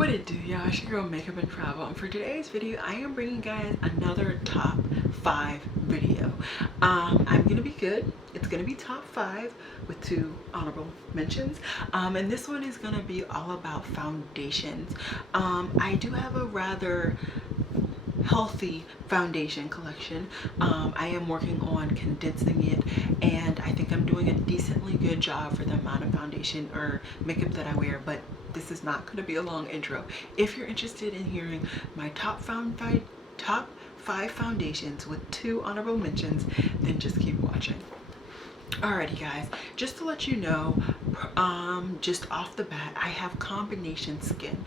What it do, y'all? It's your girl Makeup and Travel, and for today's video I am bringing you guys another top 5 video. I'm gonna be good. It's gonna be top 5 with 2 honorable mentions, and this one is gonna be all about foundations. I do have a rather healthy foundation collection. I am working on condensing it, and I think I'm doing a decently good job for the amount of foundation or makeup that I wear, but this is not going to be a long intro. If you're interested in hearing my top 5 foundations with 2 honorable mentions, then just keep watching. Alrighty guys, just to let you know, just off the bat, I have combination skin,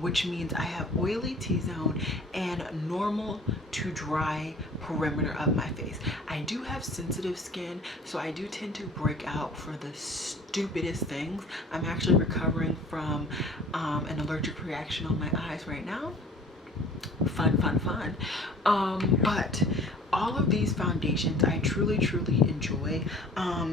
which means I have oily T-zone and normal to dry perimeter of my face. I do have sensitive skin, so I do tend to break out for the stupidest things. I'm actually recovering from an allergic reaction on my eyes right now. Fun. But all of these foundations I truly enjoy.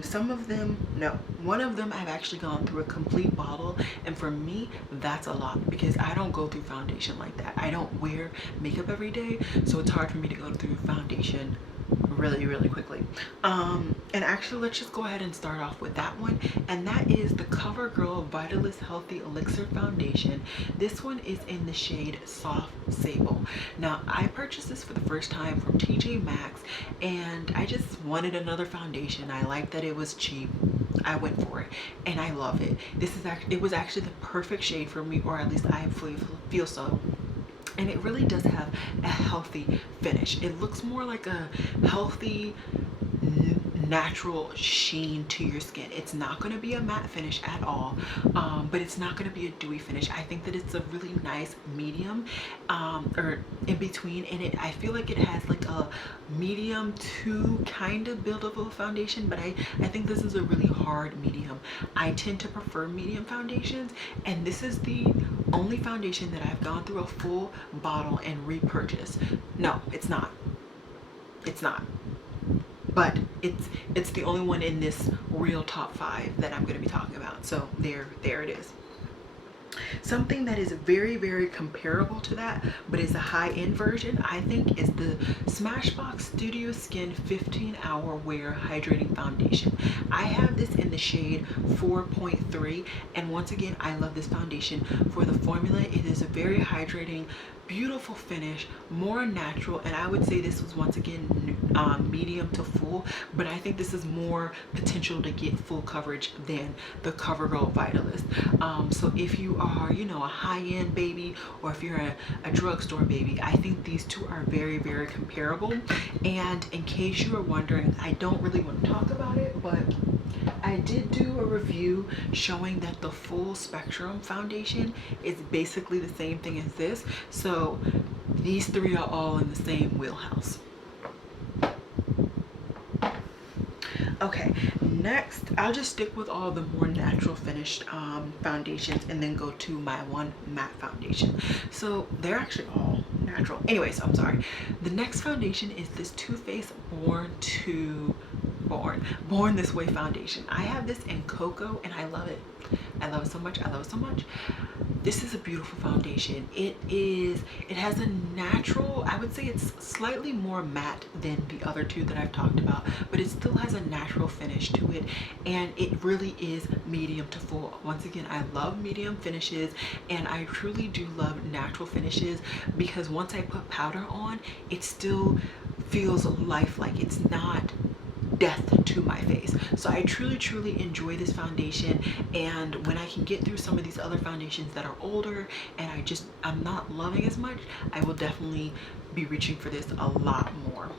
Some of them, no, one of them I've actually gone through a complete bottle, and for me that's a lot because I don't go through foundation like that. I don't wear makeup every day, so it's hard for me to go through foundation really quickly. And actually let's just go ahead and start off with that one, and that is the Covergirl Vitalist Healthy Elixir foundation. This one is in the shade Soft Sable. Now I purchased this for the first time from TJ Maxx, and I just wanted another foundation. I liked that it was cheap. I went for it and I love it. It was actually the perfect shade for me, or at least I feel so. And it really does have a healthy finish. It looks more like a healthy natural sheen to your skin. It's not going to be a matte finish at all, but it's not going to be a dewy finish. I think that it's a really nice medium, or in between, and I feel like it has like a medium to kind of buildable foundation, but I think this is a really hard medium. I tend to prefer medium foundations, and this is the only foundation that I've gone through a full bottle and repurchased. No, it's not, but it's the only one in this real top 5 that I'm going to be talking about. So there it is. Something that is very comparable to that, but is a high-end version, I think, is the Smashbox Studio Skin 15-Hour Wear Hydrating Foundation. I have this in the shade 4.3, and once again, I love this foundation for the formula. It is a very hydrating, beautiful finish, more natural, and I would say this was once again medium to full, but I think this is more potential to get full coverage than the Covergirl Vitalist. So if you are, you know, a high-end baby, or if you're a drugstore baby, I think these two are very comparable. And in case you are wondering, I don't really want to talk about it, but I did do a review showing that the full spectrum foundation is basically the same thing as this. So these 3 are all in the same wheelhouse. Okay, next I'll just stick with all the more natural finished foundations, and then go to my one matte foundation. So they're actually all natural. Anyways, I'm sorry. The next foundation is this Too Faced Born This Way foundation. I have this in Cocoa, and I love it. I love it so much. This is a beautiful foundation. It has a natural, I would say it's slightly more matte than the other 2 that I've talked about, but it still has a natural finish to it, and it really is medium to full. Once again, I love medium finishes, and I truly do love natural finishes, because once I put powder on, it still feels lifelike. It's not death to my face. So I truly enjoy this foundation, and when I can get through some of these other foundations that are older and I'm not loving as much, I will definitely be reaching for this a lot more.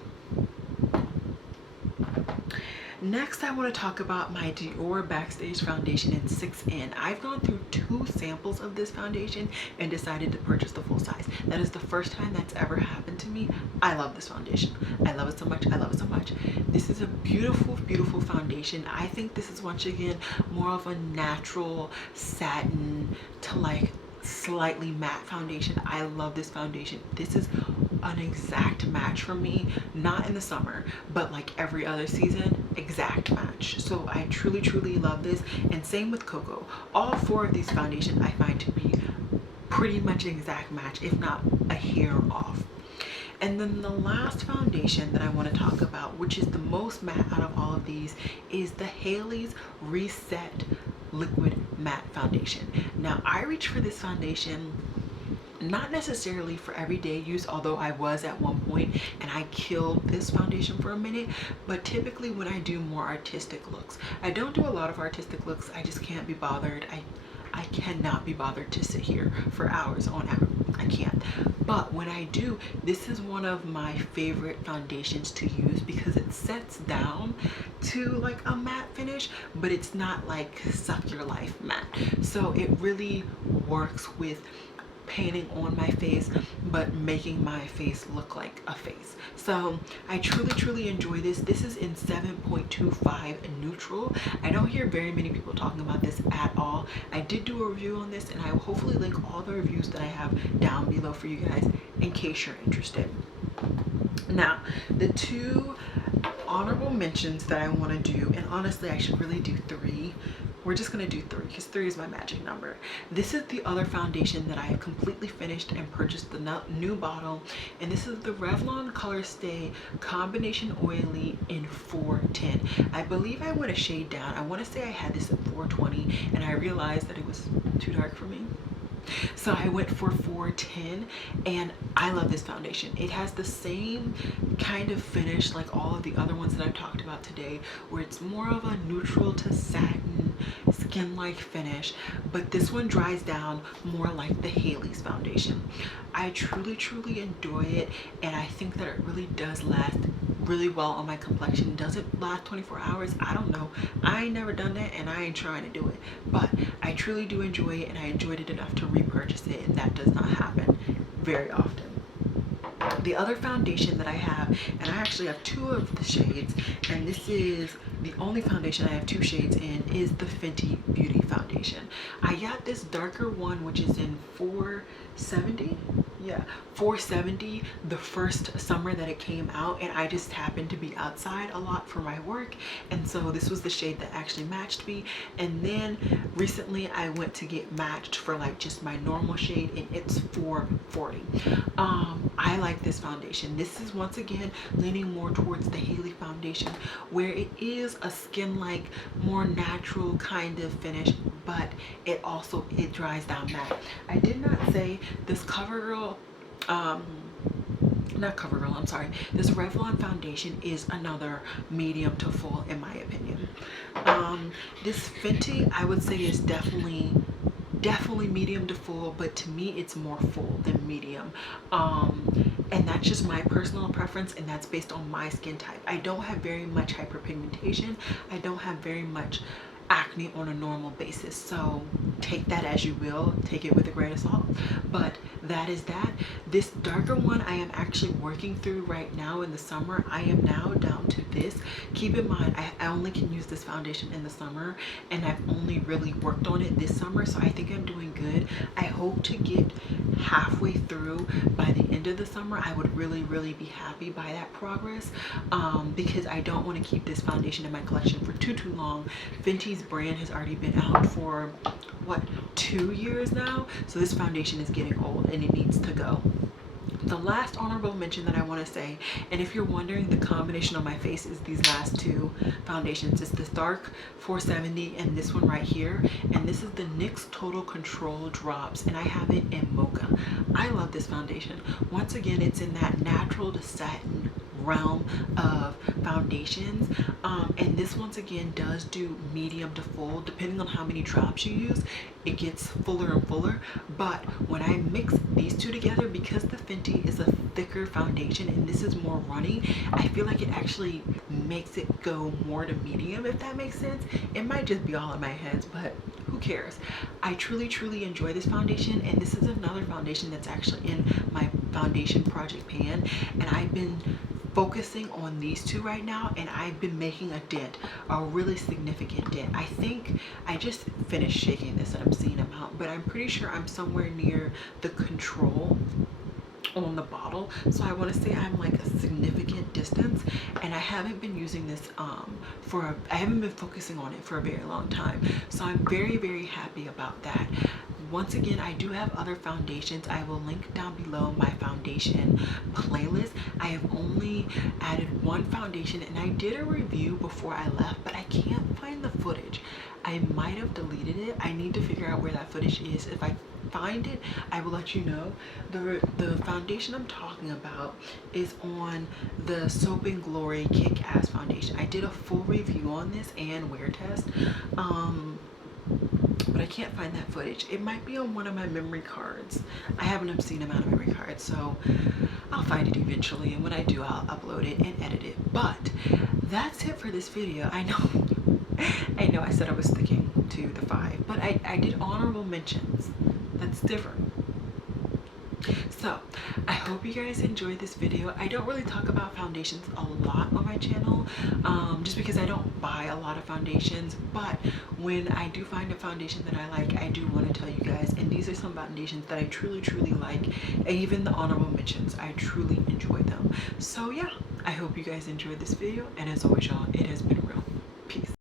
Next, I want to talk about my Dior Backstage foundation in 6N. I've gone through 2 samples of this foundation and decided to purchase the full size. That is the first time that's ever happened to me. I love this foundation. I love it so much. This is a beautiful foundation. I think this is once again more of a natural satin to like slightly matte foundation. I love this foundation. This is an exact match for me, not in the summer, but like every other season, exact match. So I truly love this, and same with Cocoa. All 4 of these foundations I find to be pretty much an exact match, if not a hair off. And then the last foundation that I want to talk about, which is the most matte out of all of these, is the Haley's Reset Liquid Matte Foundation. Now, I reach for this foundation not necessarily for everyday use, although I was at one point and I killed this foundation for a minute, but typically when I do more artistic looks. I don't do a lot of artistic looks. I just can't be bothered. I cannot be bothered to sit here for hours on hours. I can't. But when I do, this is one of my favorite foundations to use because it sets down to like a matte finish, but it's not like suck your life matte. So it really works with painting on my face but making my face look like a face. So I truly enjoy this. This is in 7.25 neutral. I don't hear very many people talking about this at all. I did do a review on this and I will hopefully link all the reviews that I have down below for you guys in case you're interested. Now, the two honorable mentions that I want to do, and honestly I should really do 3. We're just going to do 3 because 3 is my magic number. This is the other foundation that I have completely finished and purchased the new bottle, and this is the Revlon Colorstay Combination Oily in 410. I believe I went a shade down. I want to say I had this at 420 and I realized that it was too dark for me. So I went for 410 and I love this foundation. It has the same kind of finish like all of the other ones that I've talked about today, where it's more of a neutral to satin skin-like finish, but this one dries down more like the Haley's foundation. I truly enjoy it, and I think that it really does last really well on my complexion. Does it last 24 hours? I don't know. I ain't never done that and I ain't trying to do it, but I truly do enjoy it, and I enjoyed it enough to repurchase it, and that does not happen very often. The other foundation that I have, and I actually have 2 of the shades, and this is the only foundation I have 2 shades in, is the Fenty Beauty Foundation. I got this darker one, which is in 470. Yeah, 470 the first summer that it came out, and I just happened to be outside a lot for my work, and so this was the shade that actually matched me. And then recently I went to get matched for like just my normal shade, and it's 440. I like this foundation. This is once again leaning more towards the Haley foundation, where it is a skin like more natural kind of finish, but it dries down matte. I did not say this Covergirl, not Covergirl, I'm sorry, this Revlon foundation is another medium to full in my opinion. This Fenty I would say is definitely medium to full, but to me it's more full than medium, and that's just my personal preference, and that's based on my skin type. I don't have very much hyperpigmentation. I don't have very much acne on a normal basis, so take that as you will, take it with a grain of salt, but that is that. This darker one I am actually working through right now in the summer. I am now down to this. Keep in mind I only can use this foundation in the summer, and I've only really worked on it this summer, so I think I'm doing good. I hope to get halfway through by the end of the summer. I would really be happy by that progress, because I don't want to keep this foundation in my collection for too long. Fenty's brand has already been out for what, 2 years now, so this foundation is getting old and it needs to go. The last honorable mention that I want to say, and if you're wondering, the combination on my face is these last 2 foundations. It's this dark 470 and this one right here, and this is the NYX Total Control Drops, and I have it in Mocha. I love this foundation. Once again, it's in that natural to satin realm of foundations, and this once again does do medium to full. Depending on how many drops you use, it gets fuller and fuller, but when I mix these 2 together, because the Fenty is a thicker foundation and this is more runny, I feel like it actually makes it go more to medium, if that makes sense. It might just be all in my head, but who cares. I truly enjoy this foundation, and this is another foundation that's actually in my foundation project pan, and I've been focusing on these 2 right now, and I've been making a dent, a really significant dent. I think I just finished shaking this and I'm seeing them out, but I'm pretty sure I'm somewhere near the control on the bottle, so I want to say I'm like a significant distance, and I haven't been using this I haven't been focusing on it for a very long time, so I'm very happy about that. Once again, I do have other foundations. I will link down below my foundation playlist. I have only added one foundation, and I did a review before I left, but I can't find the footage. I might have deleted it. I need to figure out where that footage is. If I find it, I will let you know. The foundation I'm talking about is on the Soap and Glory Kick-Ass foundation. I did a full review on this and wear test, but I can't find that footage. It might be on one of my memory cards. I have an obscene amount of memory cards, so I'll find it eventually, and when I do, I'll upload it and edit it. But that's it for this video. I know I said I was sticking to the 5, but I did honorable mentions. That's different. So I hope you guys enjoyed this video. I don't really talk about foundations a lot on my channel, just because I don't buy a lot of foundations, but when I do find a foundation that I like, I do want to tell you guys, and these are some foundations that I truly like, and even the honorable mentions, I truly enjoy them. So yeah, I hope you guys enjoyed this video, and as always, y'all, it has been real. Peace.